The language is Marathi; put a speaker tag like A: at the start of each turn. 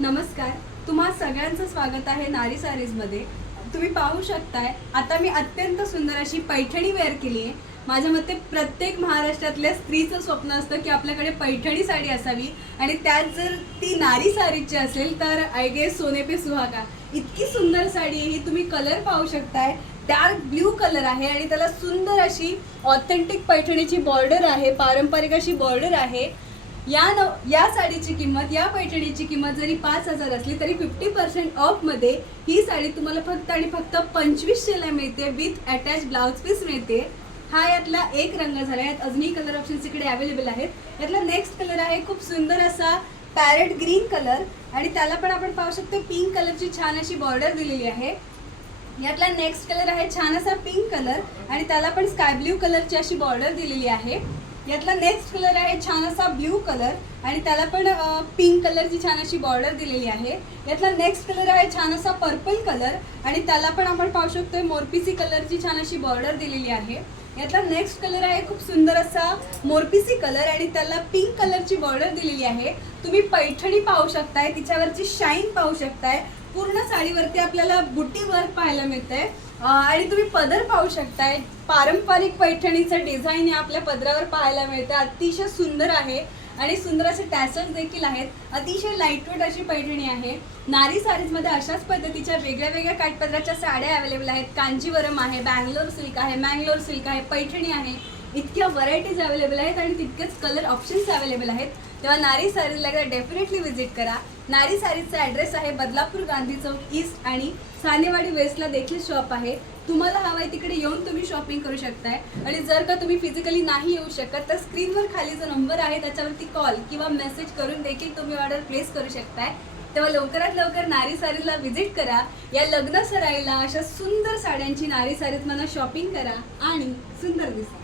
A: नमस्कार. तुम्हा सगळ्यांचं स्वागत आहे नारी सारीजमध्ये. तुम्ही पाहू शकताय आता मी अत्यंत सुंदर अशी पैठणी वेअर केली आहे. माझ्या मते प्रत्येक महाराष्ट्रातल्या स्त्रीचं स्वप्न असतं की आपल्याकडे पैठणी साडी असावी. आणि त्यात जर ती नारी सारीची असेल तर आय गेस सोने पे सुहागा. इतकी सुंदर साडी आहे ही तुम्ही कलर पाहू शकताय. डार्क ब्ल्यू कलर आहे आणि त्याला सुंदर अशी ऑथेंटिक पैठणीची बॉर्डर आहे पारंपरिक अशी बॉर्डर आहे. या न या साडीची किंमत या पैठणीची किंमत जरी पाच हजार असली तरी फिफ्टी पर्सेंट ऑफमध्ये ही साडी तुम्हाला फक्त आणि फक्त पंचवीसशेला मिळते विथ अटॅच ब्लाउज पीस मिळते. हा यातला एक रंग झाला. यात अजूनही कलर ऑप्शन्स इकडे अवेलेबल आहेत. यातला नेक्स्ट कलर आहे खूप सुंदर असा पॅरेट ग्रीन कलर आणि त्याला पण आपण पाहू शकतो पिंक कलरची छान अशी बॉर्डर दिलेली आहे. यातला नेक्स्ट कलर आहे छान असा पिंक कलर आणि त्याला पण स्काय ब्ल्यू कलरची अशी बॉर्डर दिलेली आहे. यातला नेक्स्ट कलर आहे छान असा ब्ल्यू कलर आणि त्याला पण पिंक कलरची छान अशी बॉर्डर दिलेली आहे. यातला नेक्स्ट कलर आहे छान असा पर्पल कलर आणि त्याला पण आपण पाहू शकतोय मोरपिसी कलरची छान अशी बॉर्डर दिलेली आहे. यातला नेक्स्ट कलर आहे खूप सुंदर असा मोरपिसी कलर आणि त्याला पिंक कलरची बॉर्डर दिलेली आहे. तुम्ही पैठणी पाहू शकताय तिच्यावरची शाईन पाहू शकताय. पूर्ण साडीवरती आपल्याला बुटी वर्क पाहायला मिळतंय. आणि तुम्ही पदर पाहू शकताय. पारंपरिक पैठणीचं डिझाईन हे आपल्या पदरावर पाहायला मिळतं. अतिशय सुंदर आहे. आणि सुंदर असे टॅसल्स देखील आहेत. अतिशय लाईटवेट अशी पैठणी आहे. नारी साडीजमध्ये अशाच पद्धतीच्या वेगळ्या वेगळ्या काठपदराच्या साड्या अवेलेबल आहेत. कांजीवरम आहे बँगलोर सिल्क आहे मँगलोर सिल्क आहे पैठणी आहे. इतक्या व्हरायटीज अवेलेबल आहेत आणि तितकेच कलर ऑप्शन्स अवेलेबल आहेत. तेव्हा नारी सारीजला एकदा डेफिनेटली व्हिजिट करा. नारी सारीजचा ॲड्रेस आहे बदलापूर गांधी चौक ईस्ट आणि सानेवाडी वेस्टला देखील शॉप आहे. तुम्हाला हवं आहे तिकडे येऊन तुम्ही शॉपिंग करू शकताय. आणि जर का तुम्ही फिजिकली नाही येऊ शकत तर स्क्रीनवर खाली जो नंबर आहे त्याच्यावरती कॉल किंवा मेसेज करून देखील तुम्ही ऑर्डर प्लेस करू शकताय. तेव्हा लवकरात लवकर नारी सारीजला व्हिजिट करा. या लग्न सराईला अशा सुंदर साड्यांची नारी सारीत मला शॉपिंग करा आणि सुंदर दिसा